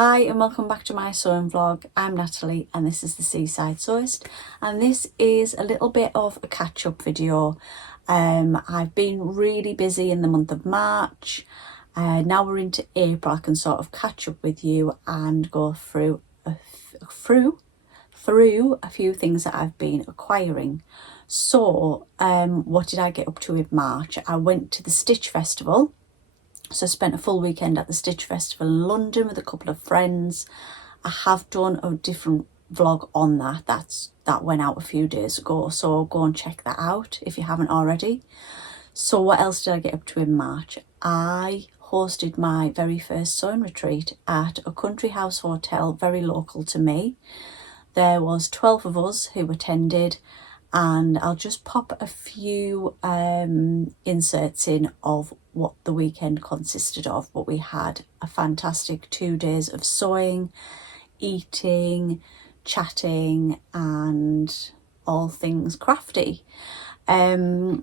Hi and welcome back to my sewing vlog. I'm Natalie and this is the Seaside Sewist, and this is a little bit of a catch-up video. I've been really busy in the month of March. Now we're into April, I can sort of catch up with you and go through a few things that I've been acquiring. So what did I get up to in March? I went to the Stitch Festival. So I spent a full weekend at the Stitch Festival in London with a couple of friends. I have done a different vlog on that. That went out a few days ago, so go and check that out if you haven't already. So what else did I get up to in March? I hosted my very first sewing retreat at a country house hotel very local to me. There was 12 of us who attended, and I'll just pop a few inserts in of what the weekend consisted of. But we had a fantastic 2 days of sewing, eating, chatting and all things crafty. I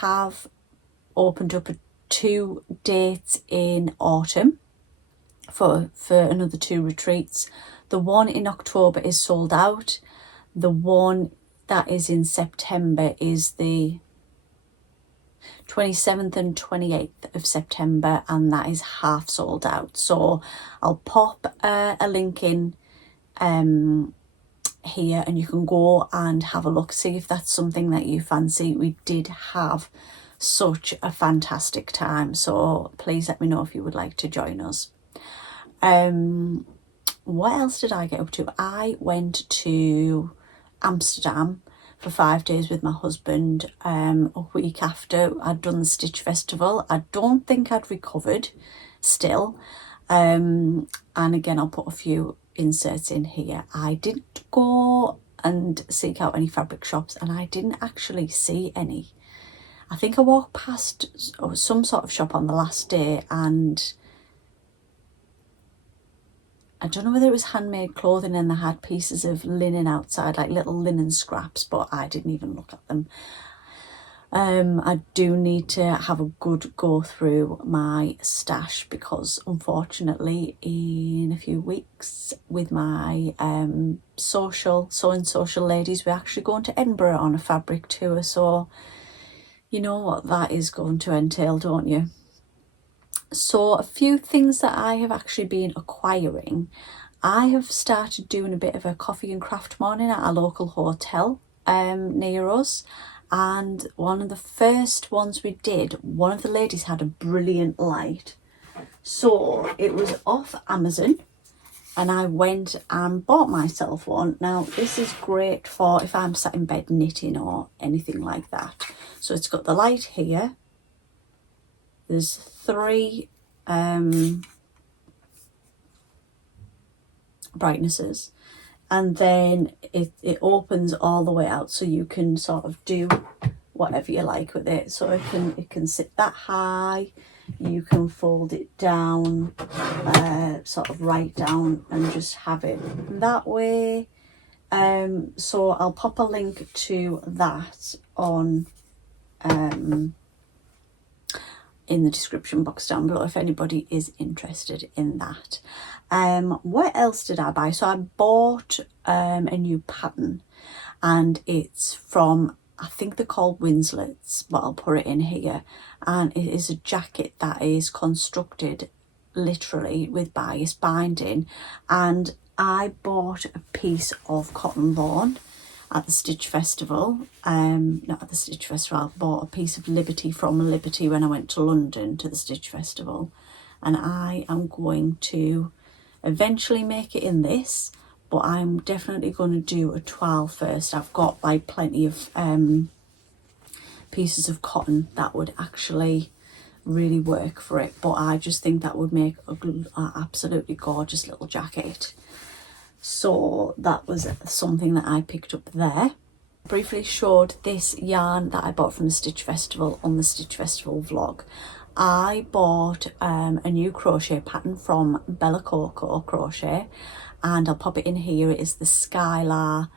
have opened up 2 dates in autumn for another 2 retreats. The one in October is sold out. The one that is in September is the 27th and 28th of September, and that is half sold out. So I'll pop a link in here and you can go and have a look, see if that's something that you fancy. We did have such a fantastic time, so please let me know if you would like to join us. What else did I get up to? I went to Amsterdam for 5 days with my husband a week after I'd done the Stitch Festival. I don't think I'd recovered still, and again I'll put a few inserts in here. I didn't go and seek out any fabric shops, and I didn't actually see any. I think I walked past some sort of shop on the last day, and I don't know whether it was handmade clothing and they had pieces of linen outside, like little linen scraps, but I didn't even look at them. I do need to have a good go through my stash, because unfortunately in a few weeks with my sewing social ladies, we're actually going to Edinburgh on a fabric tour. So you know what that is going to entail, don't you? So a few things that I have actually been acquiring. I have started doing a bit of a coffee and craft morning at a local hotel near us, and one of the first ones we did, one of the ladies had a brilliant light, so it was off Amazon and I went and bought myself one. Now this is great for if I'm sat in bed knitting or anything like that. So it's got the light here. There's 3 brightnesses, and then it opens all the way out, so you can sort of do whatever you like with it. So it can sit that high, you can fold it down, sort of right down, and just have it that way. So I'll pop a link to that on in the description box down below if anybody is interested in that. What else did I buy? So I bought a new pattern, and it's from, I think they're called Winslets, but I'll put it in here, and it is a jacket that is constructed literally with bias binding. And I bought a piece of cotton lawn at the Stitch Festival, not at the Stitch Festival, I bought a piece of Liberty from Liberty when I went to London to the Stitch Festival, and I am going to eventually make it in this, but I'm definitely going to do a toile first. I've got like plenty of pieces of cotton that would actually really work for it, but I just think that would make an absolutely gorgeous little jacket. So that was something that I picked up there. Briefly showed this yarn that I bought from the Stitch Festival on the Stitch Festival vlog. I bought a new crochet pattern from Coco Crochet, and I'll pop it in here. It is the Skylar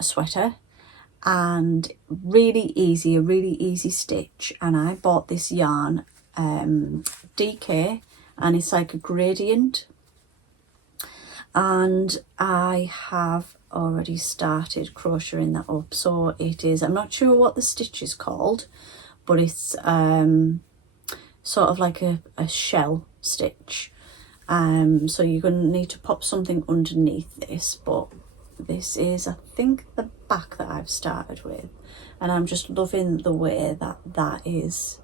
sweater, and really easy stitch. And I bought this yarn DK and it's like a gradient, and I have already started crocheting that up. So it is, I'm not sure what the stitch is called, but it's sort of like a shell stitch. So you're going to need to pop something underneath this, but this is, I think, the back that I've started with, and I'm just loving the way that that is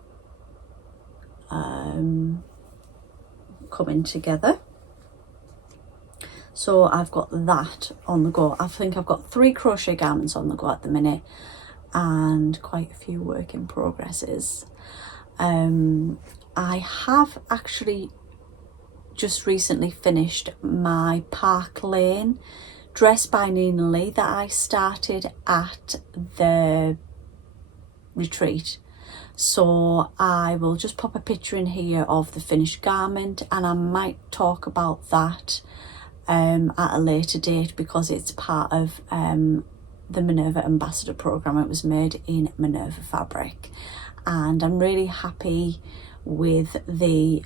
coming together. So I've got that on the go. I think I've got 3 crochet garments on the go at the minute, and quite a few work in progresses. I have actually just recently finished my Park Lane dress by Nina Lee that I started at the retreat. So I will just pop a picture in here of the finished garment, and I might talk about that at a later date, because it's part of the Minerva Ambassador program. It was made in Minerva fabric, and I'm really happy with the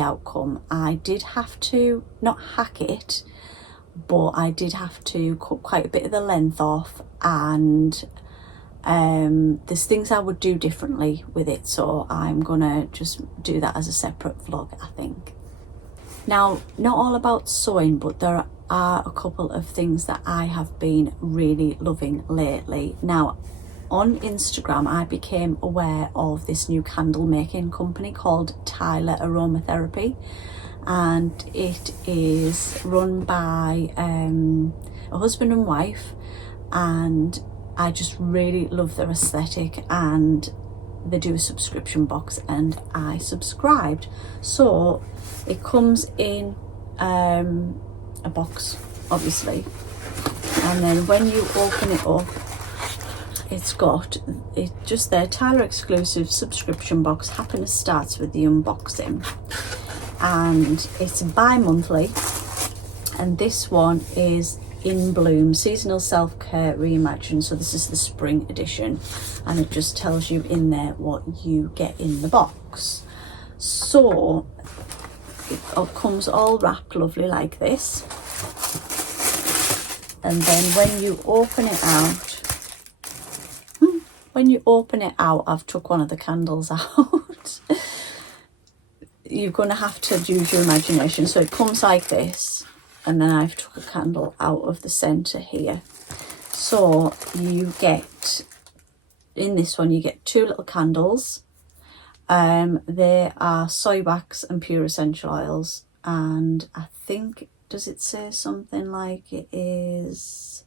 outcome. I did have to not hack it, but I did have to cut quite a bit of the length off, and there's things I would do differently with it, so I'm gonna just do that as a separate vlog, I think. Now, not all about sewing, but there are a couple of things that I have been really loving lately. Now, on Instagram, I became aware of this new candle making company called Tyler Aromatherapy, and it is run by a husband and wife, and I just really love their aesthetic, and they do a subscription box, and I subscribed. So it comes in a box, obviously, and then when you open it up, it's got it just their Tyler exclusive subscription box. Happiness starts with the unboxing, and it's bi-monthly, and this one is In Bloom Seasonal Self-Care Reimagined. So this is the spring edition, and it just tells you in there what you get in the box. So it comes all wrapped lovely like this, and then when you open it out, I've took one of the candles out. You're going to have to use your imagination. So it comes like this, and then I've took a candle out of the center here. So you get, in this one, you get 2 little candles. They are soy wax and pure essential oils, and I think, does it say something like it is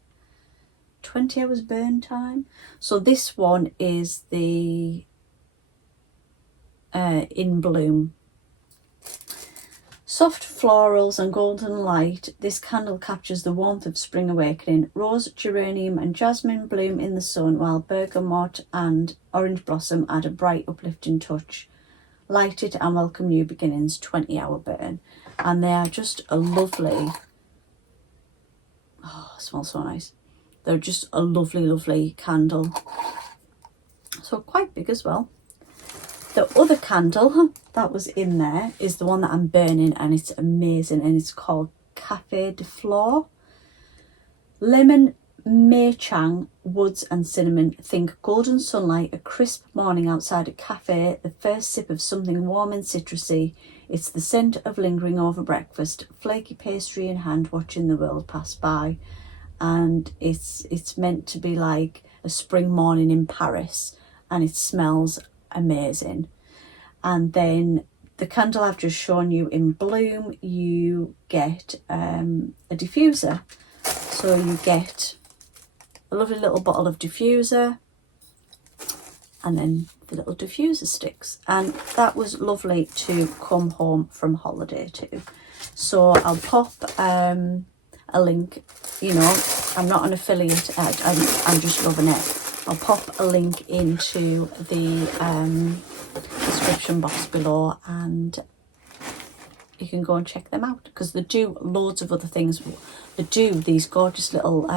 20 hours burn time? So this one is the In Bloom. Soft florals and golden light. This candle captures the warmth of spring awakening. Rose, geranium and jasmine bloom in the sun, while bergamot and orange blossom add a bright uplifting touch. Light it and welcome new beginnings. 20-hour burn. And they are just a lovely, oh, it smells so nice. They're just a lovely, lovely candle. So quite big as well. The other candle that was in there is the one that I'm burning, and it's amazing, and it's called Café de Flore. Lemon, mei-chang, woods and cinnamon. Think golden sunlight, a crisp morning outside a cafe, the first sip of something warm and citrusy. It's the scent of lingering over breakfast, flaky pastry in hand, watching the world pass by. And it's meant to be like a spring morning in Paris, and it smells amazing. And then the candle I've just shown you, In Bloom, you get a diffuser. So you get a lovely little bottle of diffuser, and then the little diffuser sticks, and that was lovely to come home from holiday to. So I'll pop a link, you know, I'm not an affiliate, I'm just loving it. I'll pop a link into the description box below, and you can go and check them out, because they do loads of other things. They do these gorgeous little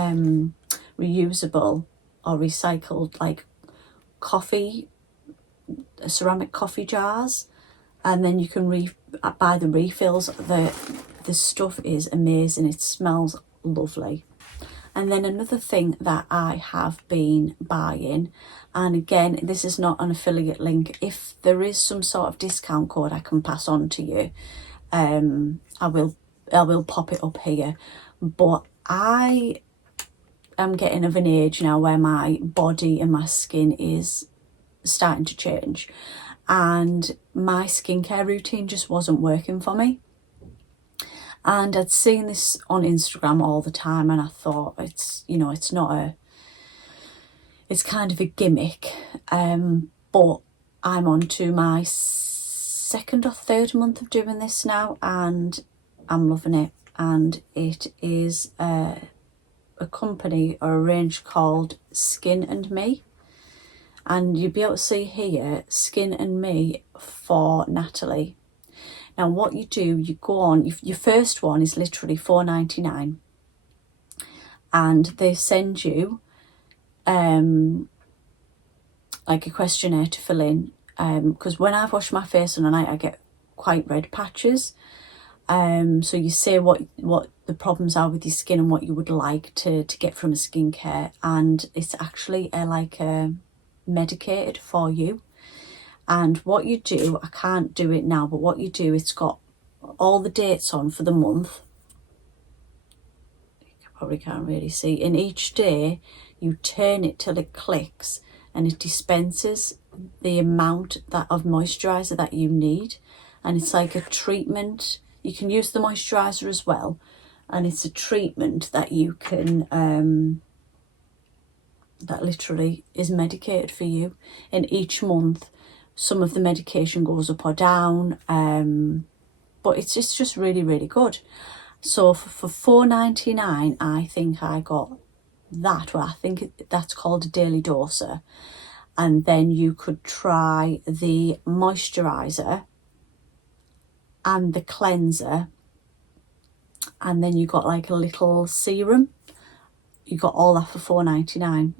reusable or recycled like coffee, ceramic coffee jars and then you can buy the refills. The stuff is amazing, it smells lovely. And then another thing that I have been buying, and again, this is not an affiliate link, if there is some sort of discount code I can pass on to you, I will pop it up here. But I am getting of an age now where my body and my skin is starting to change, and my skincare routine just wasn't working for me. And I'd seen this on Instagram all the time, and I thought, it's, you know, it's kind of a gimmick. But I'm on to my second or third month of doing this now, and I'm loving it. And it is a company or a range called Skin and Me. And you'll be able to see here, Skin and Me for Natalie. Now what you do, you go on, your first one is literally $4.99, and they send you like a questionnaire to fill in, because when I've washed my face on a night I get quite red patches. So you say what the problems are with your skin and what you would like to get from a skincare, and it's actually medicated for you. And what you do, I can't do it now, but what you do, it's got all the dates on for the month. You probably can't really see. And each day you turn it till it clicks, and it dispenses the amount of moisturizer that you need. And it's like a treatment. You can use the moisturizer as well, and it's a treatment that you can that literally is medicated for you. And each month some of the medication goes up or down, but it's just really, really good. So for $4.99, I think I got that. Well, I think that's called a daily doser. And then you could try the moisturizer and the cleanser, and then you got like a little serum. You got all that for $4.99.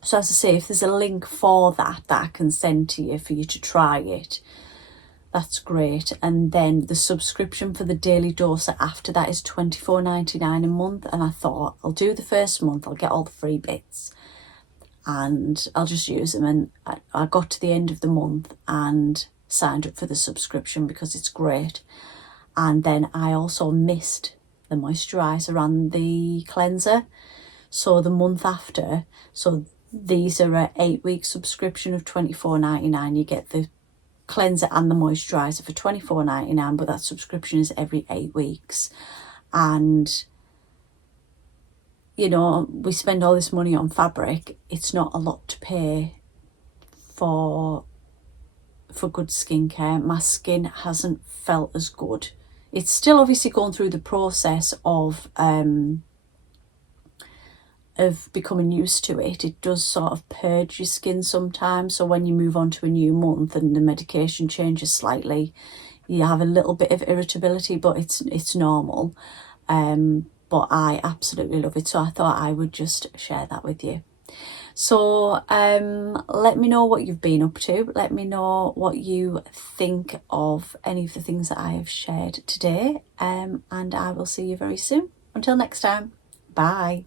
So as I say, if there's a link for that I can send to you for you to try it, that's great. And then the subscription for the daily doser after that is $24.99 a month. And I thought, I'll do the first month, I'll get all the free bits and I'll just use them. And I got to the end of the month and signed up for the subscription because it's great. And then I also missed the moisturizer and the cleanser, so the month after, so these are an 8-week subscription of $24.99. You get the cleanser and the moisturizer for $24.99, but that subscription is every 8 weeks. And you know, we spend all this money on fabric, it's not a lot to pay for good skincare. My skin hasn't felt as good. It's still obviously going through the process of becoming used to it. It does sort of purge your skin sometimes. So when you move on to a new month and the medication changes slightly, you have a little bit of irritability, but it's normal. But I absolutely love it. So I thought I would just share that with you. So let me know what you've been up to. Let me know what you think of any of the things that I have shared today. And I will see you very soon. Until next time, bye.